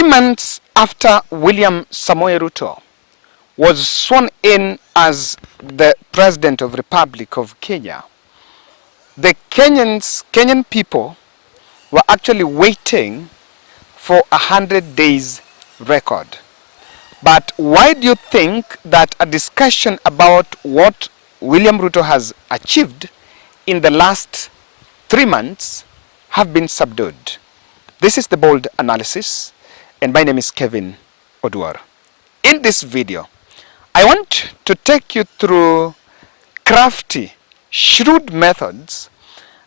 3 months after William Samoei Ruto was sworn in as the President of the Republic of Kenya, the Kenyan people were actually waiting for 100 days record. But why do you think that a discussion about what William Ruto has achieved in the last 3 months have been subdued? This is the Bold Analysis, and my name is Kevin Oduor. In this video, I want to take you through crafty, shrewd methods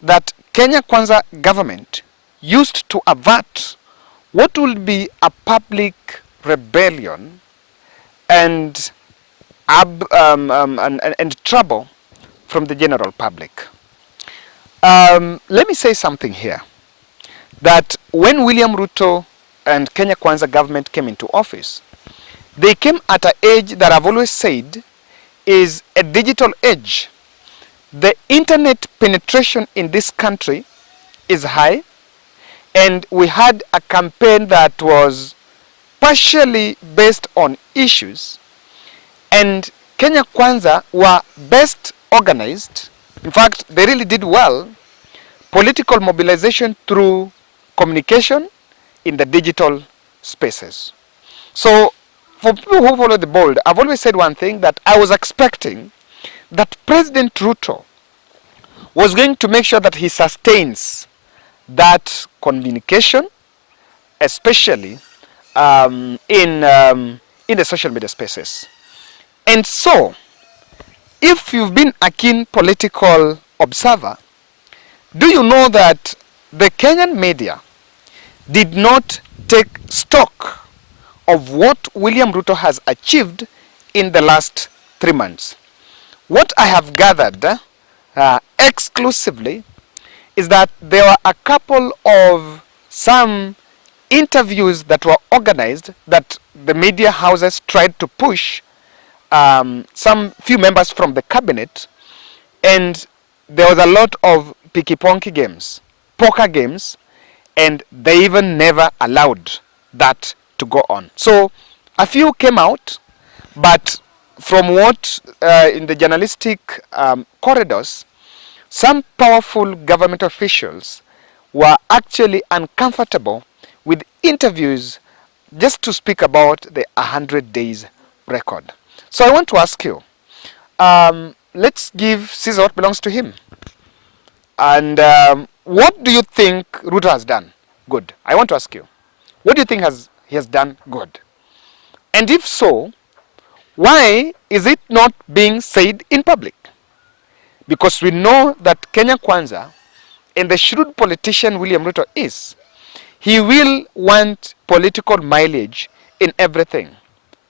that Kenya Kwanza government used to avert what will be a public rebellion and trouble from the general public. Let me say something here, that when William Ruto and Kenya Kwanza government came into office, they came at an age that I've always said is a digital age. The internet penetration in this country is high, and we had a campaign that was partially based on issues, and Kenya Kwanza were best organized. In fact, they really did well. Political mobilization through communication in the digital spaces. So for people who follow the Bold, I've always said one thing, that I was expecting that President Ruto was going to make sure that he sustains that communication, especially in the social media spaces. And so, if you've been a keen political observer, do you know that the Kenyan media did not take stock of what William Ruto has achieved in the last 3 months? What I have gathered exclusively is that there were a couple of some interviews that were organized that the media houses tried to push some few members from the cabinet, and there was a lot of picky-ponky games, poker games, and they even never allowed that to go on. So a few came out, but from what in the journalistic corridors, some powerful government officials were actually uncomfortable with interviews just to speak about the 100 days record. So I want to ask you, let's give Caesar what belongs to him. And what do you think Ruto has done good? I want to ask you, what do you think he has done good? And if so, why is it not being said in public? Because we know that Kenya Kwanza, and the shrewd politician William Ruto is, he will want political mileage in everything.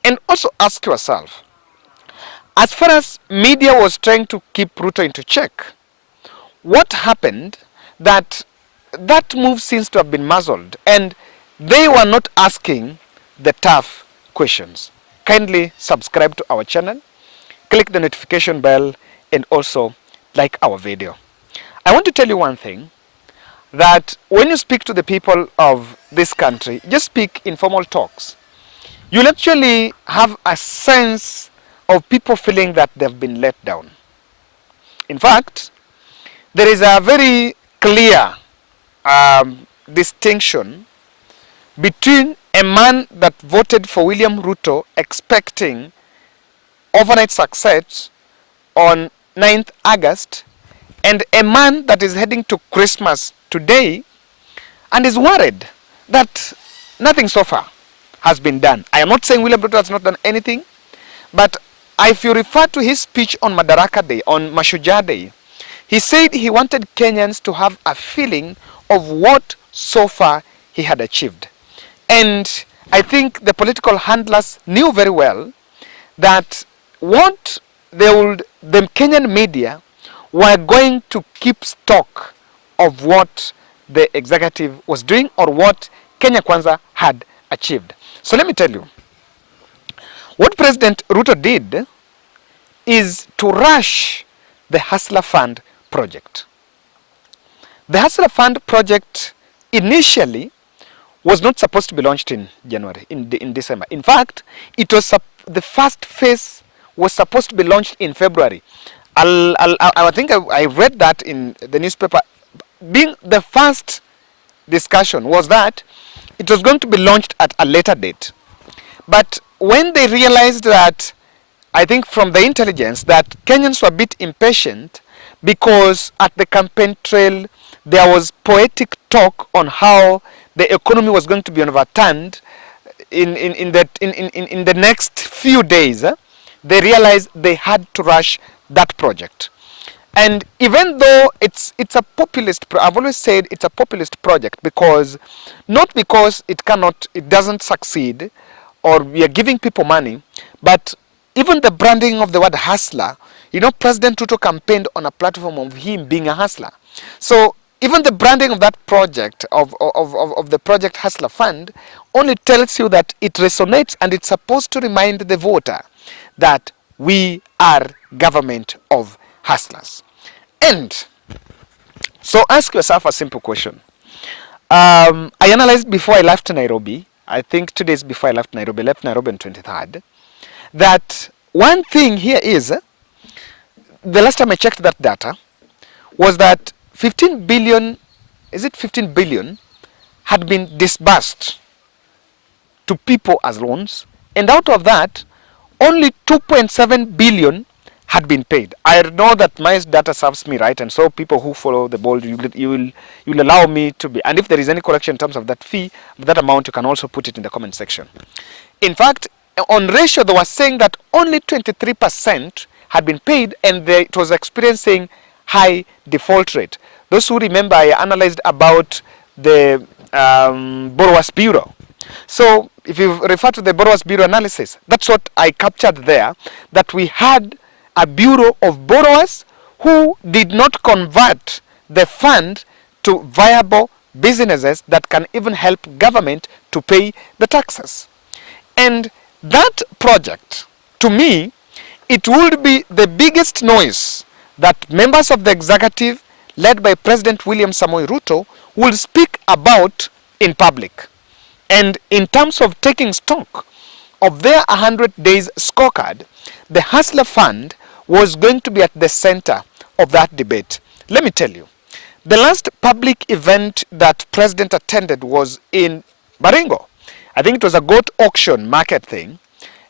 And also ask yourself, as far as media was trying to keep Ruto into check, what happened that move seems to have been muzzled, and they were not asking the tough questions? Kindly subscribe to our channel, click the notification bell, and also like our video. I want to tell you one thing, that when you speak to the people of this country, just speak informal talks, you'll actually have a sense of people feeling that they've been let down. In fact, there is a very clear distinction between a man that voted for William Ruto expecting overnight success on 9th August and a man that is heading to Christmas today and is worried that nothing so far has been done. I am not saying William Ruto has not done anything, but if you refer to his speech on Madaraka Day, on Mashujaa Day, he said he wanted Kenyans to have a feeling of what so far he had achieved. And I think the political handlers knew very well that what the Kenyan media were going to keep stock of what the executive was doing or what Kenya Kwanza had achieved. So let me tell you, what President Ruto did is to rush the Hustler Fund project. The Hustler Fund project initially was not supposed to be launched in January, in December. In fact, it was the first phase was supposed to be launched in February. I think I read that in the newspaper. Being the first discussion was that it was going to be launched at a later date. But when they realized that, I think from the intelligence, that Kenyans were a bit impatient because at the campaign trail there was poetic talk on how the economy was going to be overturned in the next few days, they realized they had to rush that project. And even though it's a populist, I've always said it's a populist project because, not because it doesn't succeed or we are giving people money, but even the branding of the word hustler, President Ruto campaigned on a platform of him being a hustler. So even the branding of that project, of the Project Hustler Fund, only tells you that it resonates and it's supposed to remind the voter that we are government of hustlers. And so ask yourself a simple question. I analyzed before I left Nairobi, I think 2 days before I left Nairobi on 23rd, that one thing here is, the last time I checked that data, was that 15 billion had been disbursed to people as loans, and out of that, only 2.7 billion had been paid. I know that my data serves me right, and so people who follow the ball, you will allow me to be, and if there is any correction in terms of that fee, that amount, you can also put it in the comment section. In fact, on ratio, they were saying that only 23% had been paid, and it was experiencing high default rate. Those who remember, I analyzed about the Borrowers Bureau. So if you refer to the Borrowers Bureau analysis, that's what I captured there, that we had a bureau of borrowers who did not convert the fund to viable businesses that can even help government to pay the taxes. And that project, to me, it would be the biggest noise that members of the executive, led by President William Samoei Ruto, will speak about in public. And in terms of taking stock of their 100 days scorecard, the Hustler Fund was going to be at the center of that debate. Let me tell you, the last public event that President attended was in Baringo. I think it was a goat auction market thing.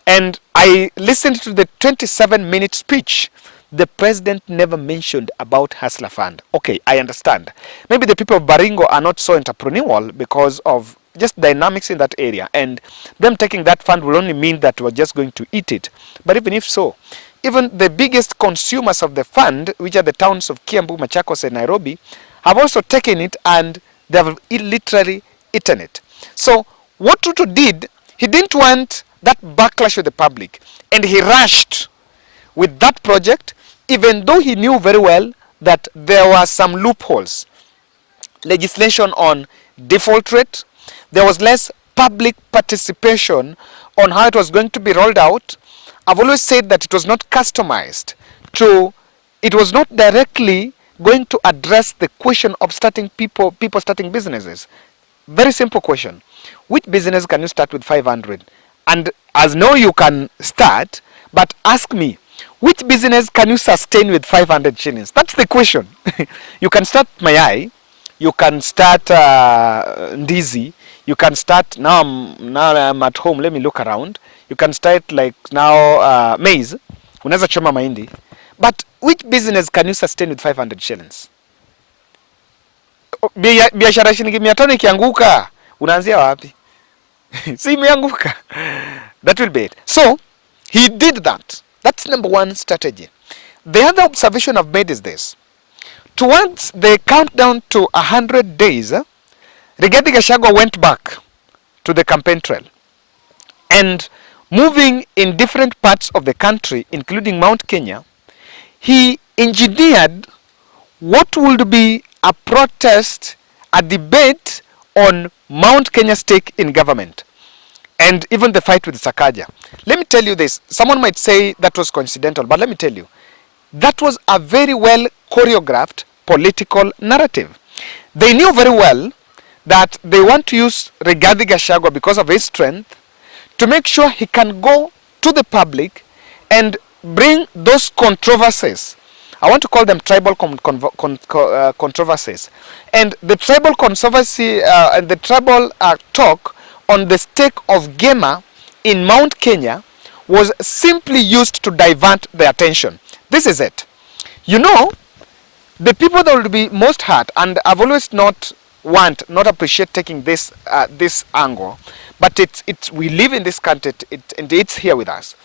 And I listened to the 27-minute speech. The president never mentioned about Hustler Fund. Okay, I understand. Maybe the people of Baringo are not so entrepreneurial because of just dynamics in that area. And them taking that fund will only mean that we're just going to eat it. But even if so, even the biggest consumers of the fund, which are the towns of Kiambu, Machakos, and Nairobi, have also taken it and they have literally eaten it. So what Ruto did, he didn't want that backlash with the public, and he rushed with that project, even though he knew very well that there were some loopholes. Legislation on default rate, there was less public participation on how it was going to be rolled out. I've always said that it was not customized it was not directly going to address the question of people starting businesses. Very simple question. Which business can you start with 500? And as no, you can start, but ask me, which business can you sustain with 500 shillings? That's the question. You can start Mayai, you can start Ndizi, you can start, now I'm at home, let me look around. You can start like now maize, unaweza choma mahindi. But which business can you sustain with 500 shillings? Biashara shilingi 500 ikianguka, unaanzia wapi? Si imeanguka. That will be it. So, he did that. That's number one strategy. The other observation I've made is this. Towards the countdown to 100 days, Rigathi Gachagua went back to the campaign trail. And moving in different parts of the country, including Mount Kenya, he engineered what would be a protest, a debate on Mount Kenya's stake in government, and even the fight with Sakaja. Let me tell you this. Someone might say that was coincidental, but let me tell you, that was a very well choreographed political narrative. They knew very well that they want to use Rigathi Gachagua because of his strength to make sure he can go to the public and bring those controversies. I want to call them tribal controversies. And the tribal controversy and the tribal talk on the stake of Gema in Mount Kenya was simply used to divert the attention. This is it. You know, the people that will be most hurt, and I've always not appreciate taking this this angle, but we live in this country, and it's here with us.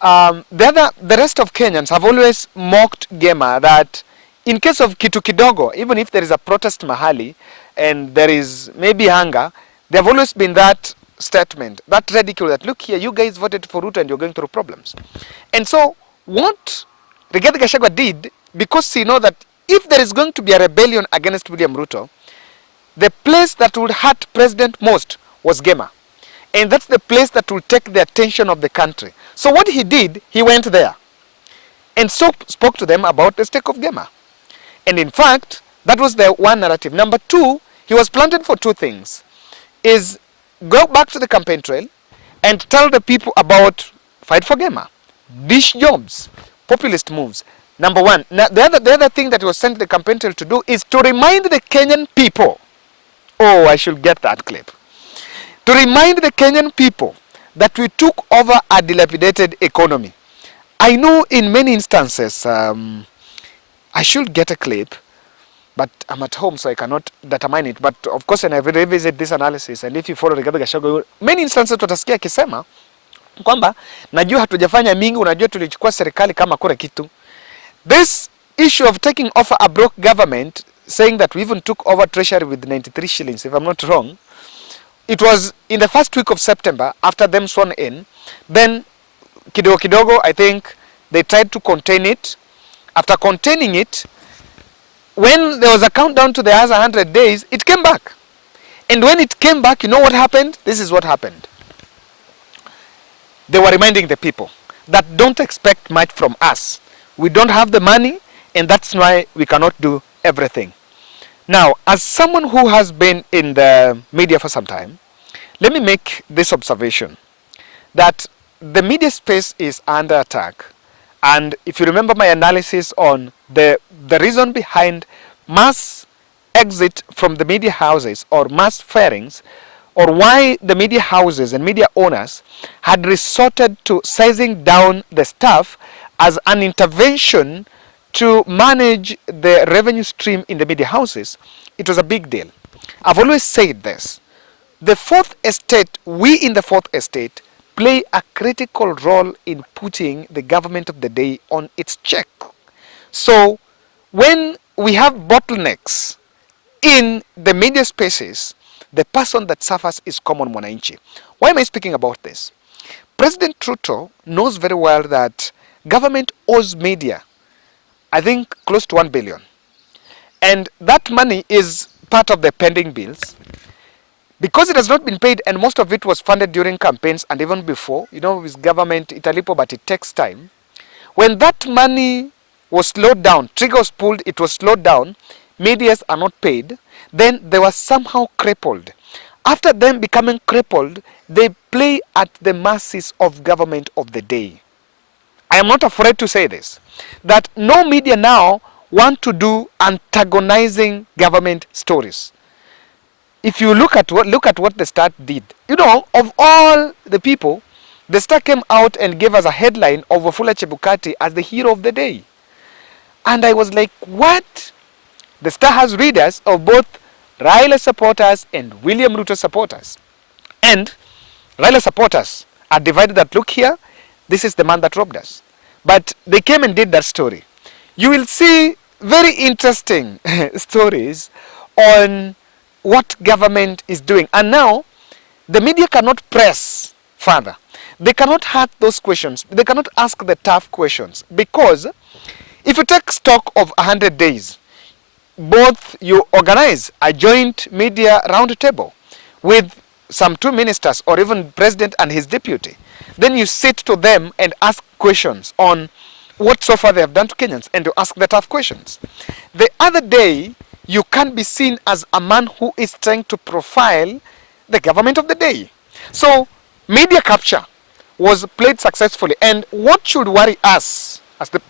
The rest of Kenyans have always mocked Gema that in case of kitu kidogo, even if there is a protest mahali and there is maybe hunger, they have always been that statement, that ridicule that, look here, you guys voted for Ruto and you're going through problems. And so what Rigathi Gachagua did, because he know that if there is going to be a rebellion against William Ruto, the place that would hurt President most was Gema. And that's the place that will take the attention of the country. So what he did, he went there and spoke to them about the stake of Gema. And in fact, that was the one narrative. Number two, he was planted for two things. Is go back to the campaign trail and tell the people about fight for Gema, dish jobs, populist moves. Number one. Now, the other thing that he was sent to the campaign trail to do is to remind the Kenyan people, oh, I should get that clip, to remind the Kenyan people that we took over a dilapidated economy. I know in many instances, I should get a clip, but I'm at home so I cannot determine it. But of course, when I revisit this analysis, and if you follow Rigathi Gachagua, many instances tutasikia akisema kwamba najua hatujafanya mingi, unajua tulichukua serikali kama kura kitu. This issue of taking over a broke government, saying that we even took over treasury with 93 shillings, if I'm not wrong, it was in the first week of September after them sworn in. Then kidogo kidogo, I think they tried to contain it. After containing it, when there was a countdown to the other 100 days, it came back. And when it came back, you know what happened? This is what happened. They were reminding the people that don't expect much from us. We don't have the money, and that's why we cannot do everything. Now, as someone who has been in the media for some time, let me make this observation, that the media space is under attack. And if you remember my analysis on the reason behind mass exit from the media houses or mass firings, or why the media houses and media owners had resorted to sizing down the staff as an intervention to manage the revenue stream in the media houses, it was a big deal. I've always said this. The fourth estate, we in the fourth estate, play a critical role in putting the government of the day on its check. So when we have bottlenecks in the media spaces, the person that suffers is common mwananchi. Why am I speaking about this? President Ruto knows very well that government owes media, I think, close to 1 billion. And that money is part of the pending bills. Because it has not been paid, and most of it was funded during campaigns and even before, you know, with government, italipo, but it takes time. When that money was slowed down, trigger was pulled, it was slowed down, medias are not paid, then they were somehow crippled. After them becoming crippled, they play at the mercies of government of the day. I am not afraid to say this, that no media now want to do antagonizing government stories. If you look at what the Star did, you know, of all the people, the Star came out and gave us a headline of Wafula Chebukati as the hero of the day. And I was like, what? The Star has readers of both Raila supporters and William Ruto supporters. And Raila supporters are divided that, look here, this is the man that robbed us. But they came and did that story. You will see very interesting stories on what government is doing. And now, the media cannot press further. They cannot ask those questions. They cannot ask the tough questions. Because if you take stock of 100 days, both you organize a joint media roundtable with some 2 ministers or even president and his deputy. Then you sit to them and ask questions on what so far they have done to Kenyans and to ask the tough questions. The other day, you can't be seen as a man who is trying to profile the government of the day. So media capture was played successfully, and what should worry us as the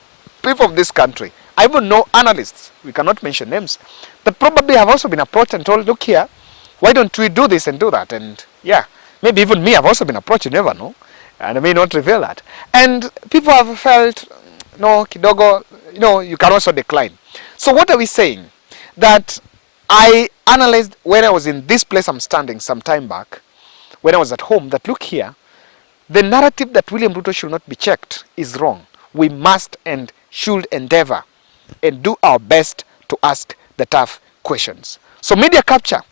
people of this country, I even know analysts, we cannot mention names, that probably have also been approached and told, look here, why don't we do this and do that? And yeah, maybe even me, I've also been approached, you never know, and I may not reveal that. And people have felt, no, kidogo, you can also decline. So what are we saying? That I analyzed when I was in this place I'm standing some time back, when I was at home, that look here, the narrative that William Ruto should not be checked is wrong. We must and should endeavor and do our best to ask the tough questions. So media capture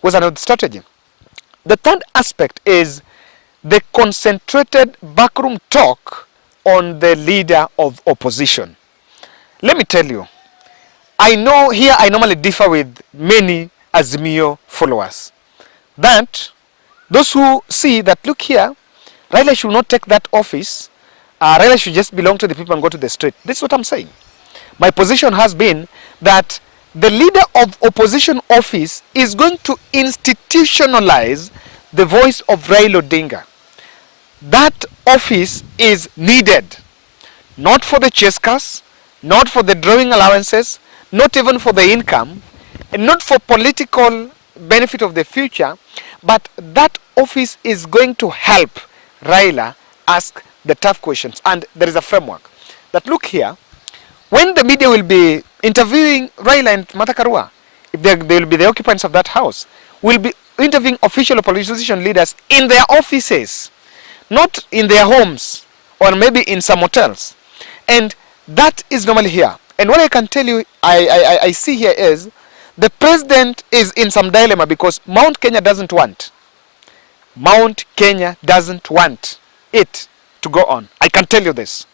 was another strategy. The third aspect is the concentrated backroom talk on the leader of opposition. Let me tell you, I know here I normally differ with many Azimio followers, that those who see that, look here, Raila should not take that office, Raila should just belong to the people and go to the street. This is what I'm saying. My position has been that the leader of opposition office is going to institutionalize the voice of Raila Odinga. That office is needed, not for the chase cars, not for the drawing allowances, not even for the income, and not for political benefit of the future, but that office is going to help Raila ask the tough questions. And there is a framework that, look here, when the media will be interviewing Raila and Martha Karua, if they will be the occupants of that house, will be interviewing official opposition leaders in their offices, not in their homes or maybe in some hotels. And that is normally here. And what I can tell you, I see here is the president is in some dilemma because Mount Kenya doesn't want it to go on. I can tell you this.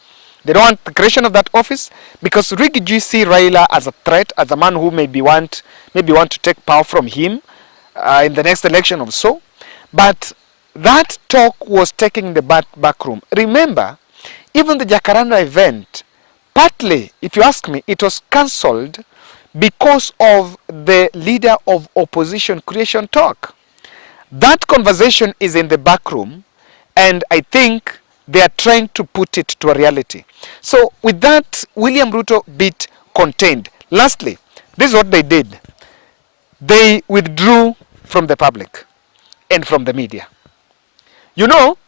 They don't want the creation of that office because Rigiji see Raila as a threat, as a man who maybe want to take power from him in the next election or so. But that talk was taken in the back room. Remember, even the Jacaranda event, partly, if you ask me, it was cancelled because of the leader of opposition creation talk. That conversation is in the back room, and I think they are trying to put it to a reality. So with that, William Ruto bit contained. Lastly, this is what they did. They withdrew from the public and from the media. You know,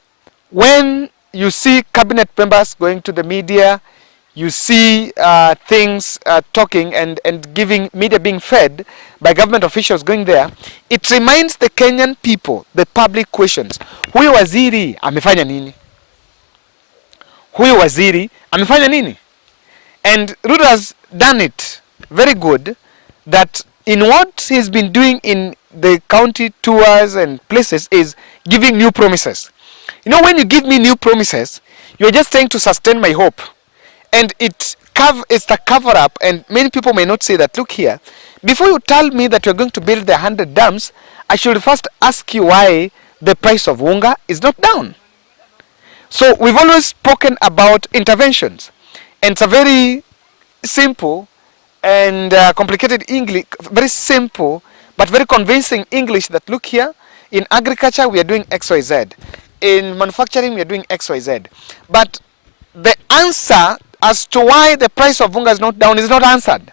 when you see cabinet members going to the media, you see things talking and giving media being fed by government officials going there, it reminds the Kenyan people, the public questions. Huyu waziri amefanya nini? Huyu waziri amefanya nini? And Ruto has done it very good, that in what he's been doing in the county tours and places is giving new promises. You know, when you give me new promises, you're just trying to sustain my hope. And it's the cover up, and many people may not say that, look here, before you tell me that you're going to build the 100 dams, I should first ask you why the price of unga is not down. So we've always spoken about interventions, and it's a very simple and complicated English, very simple but very convincing English that, look here, in agriculture we are doing XYZ, in manufacturing we are doing XYZ, but the answer as to why the price of unga is not down is not answered.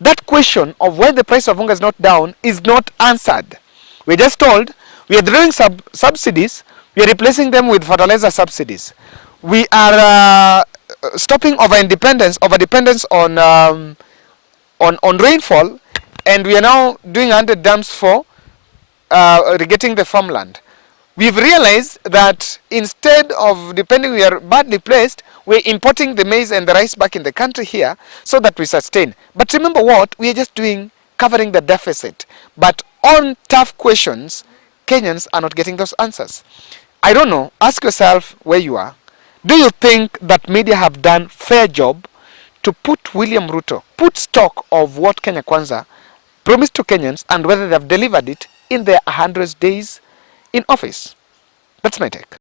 That question of why the price of unga is not down is not answered. We're just told we are doing subsidies, we are replacing them with fertilizer subsidies. We are stopping over dependence on rainfall, and we are now doing 100 dams for irrigating the farmland. We've realized that instead of depending, we are badly placed, we're importing the maize and the rice back in the country here so that we sustain. But remember what? We are just covering the deficit. But on tough questions, Kenyans are not getting those answers. I don't know. Ask yourself where you are. Do you think that media have done fair job to put William Ruto, put stock of what Kenya Kwanza promised to Kenyans and whether they have delivered it in their 100 days in office? That's my take.